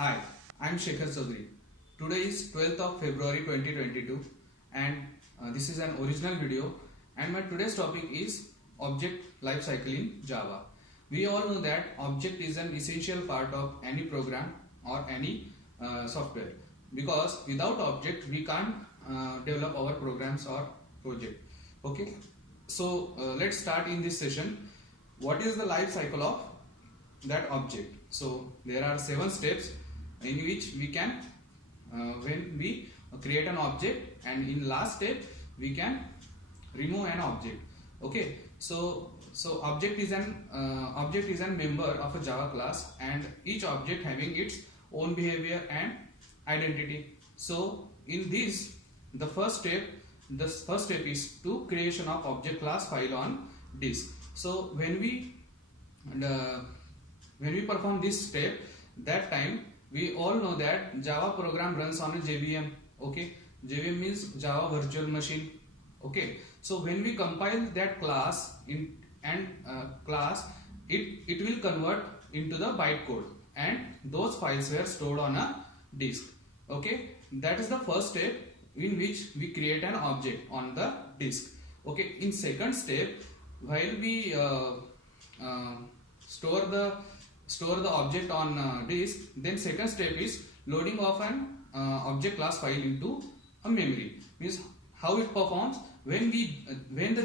Hi, I'm Shekhar Chaudhary. Today is 12th of February 2022 and this is an original video and my today's topic is object lifecycle in Java. We all know that object is an essential part of any program or any software because without object we can't develop our programs or project. Okay, so let's start in this session. What is the life cycle of that object? So there are 7 steps in which we can when we create an object, and in last step we can remove an object. Okay, so object is an member of a Java class, and each object having its own behavior and identity. So in this, the first step is to creation of object class file on disk. So when we perform this step, that time we all know that Java program runs on a JVM. Okay, JVM means Java Virtual Machine. Okay, so when we compile that class it will convert into the bytecode, and those files were stored on a disk. Okay, that is the first step in which we create an object on the disk. Okay, in second step, while we store the object on disk, then second step is loading of an object class file into a memory. Means how it performs: when the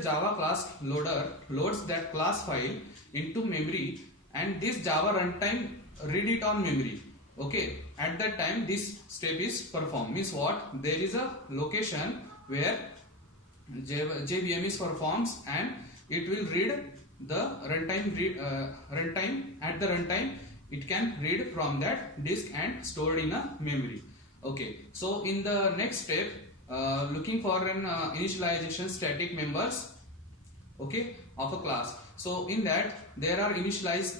Java class loader loads that class file into memory, and this Java runtime read it on memory. Okay, at that time this step is performed. Means what? There is a location where JVM is performs, and it will read the runtime. At the runtime it can read from that disk and stored in a memory. Okay, so in the next step, looking for an initialization static members, okay, of a class. So in that there are initialized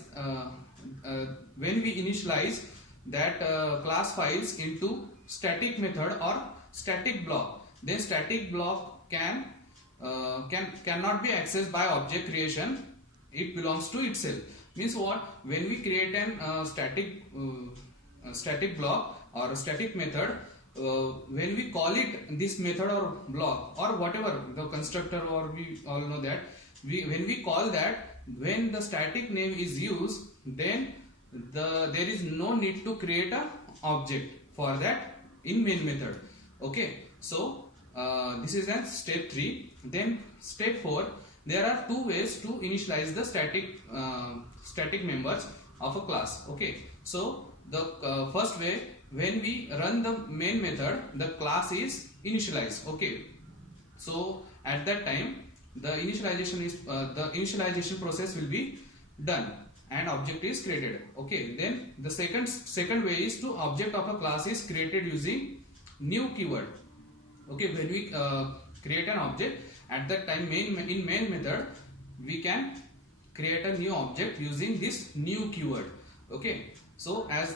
when we initialize that class files into static method or static block, then static block cannot be accessed by object creation. It belongs to itself. Means what? When we create an static block or a static method, when we call it this method or block or whatever the constructor, or we all know that when we call that, when the static name is used, then there is no need to create a object for that in main method. Okay, so this is an step 3. Then step 4, there are 2 ways to initialize the static members of a class. Okay, so the first way, when we run the main method, the class is initialized. Okay, so at that time the initialization process will be done and object is created. Okay, then the second way is to object of a class is created using new keyword. Okay, when we create an object, at that time in main method we can create a new object using this new keyword. Okay, so as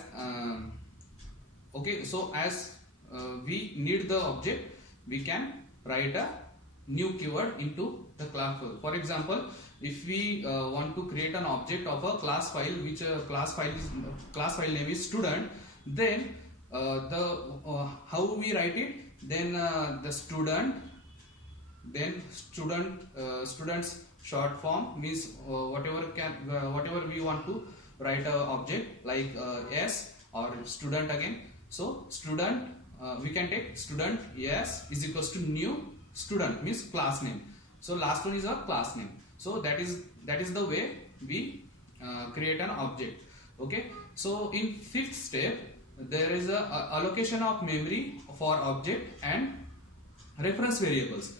we need the object, we can write a new keyword into the class. For example, if we want to create an object of a class file, which class file name is student, then how we write it? Then the student's short form means whatever we want to write a object, like s or student again. So student, we can take student s is equals to new student means class name. So last one is a class name. So that is the way we create an object. Okay, so in 5th step, there is a allocation of memory for object and reference variables.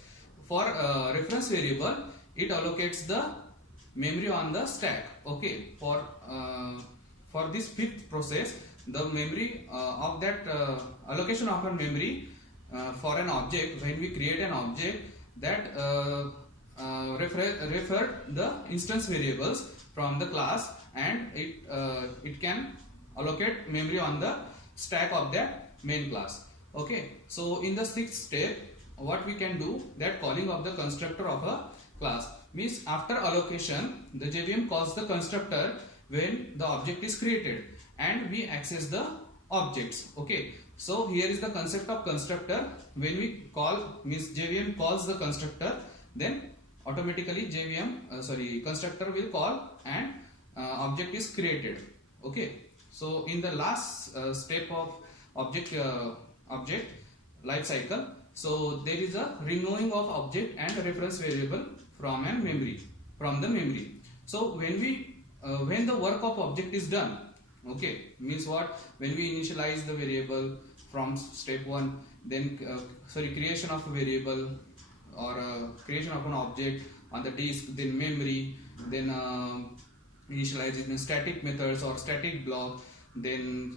For reference variable, it allocates the memory on the stack. Okay, for this 5th process, the memory of that allocation of a memory for an object, when we create an object, that refer the instance variables from the class, and it can allocate memory on the stack of that main class. Okay, so in the 6th step, what we can do, that calling of the constructor of a class. Means after allocation, the JVM calls the constructor when the object is created, and we access the objects. Okay, so here is the concept of constructor. When we call, means JVM calls the constructor, then automatically constructor will call, and object is created. Okay, so in the last step of object life cycle, so there is a removing of object and reference variable from the memory. So when the work of object is done, okay, means what, when we initialize the variable from step 1, then creation of a variable or creation of an object on the disk, then memory, then initializing static methods or static block, then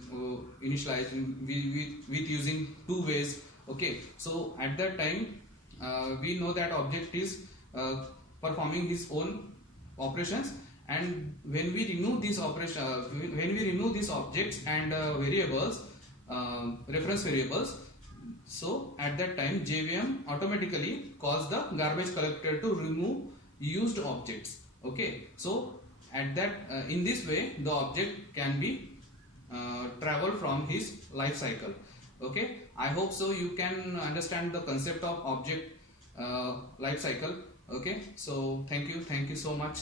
initializing with using two ways. Okay, so at that time we know that object is performing his own operations, and when we remove these objects and variables, reference variables, so at that time JVM automatically calls the garbage collector to remove used objects. Okay, so at that in this way the object can be traveled from his life cycle. Okay, I hope so you can understand the concept of object life cycle. Okay, so thank you so much.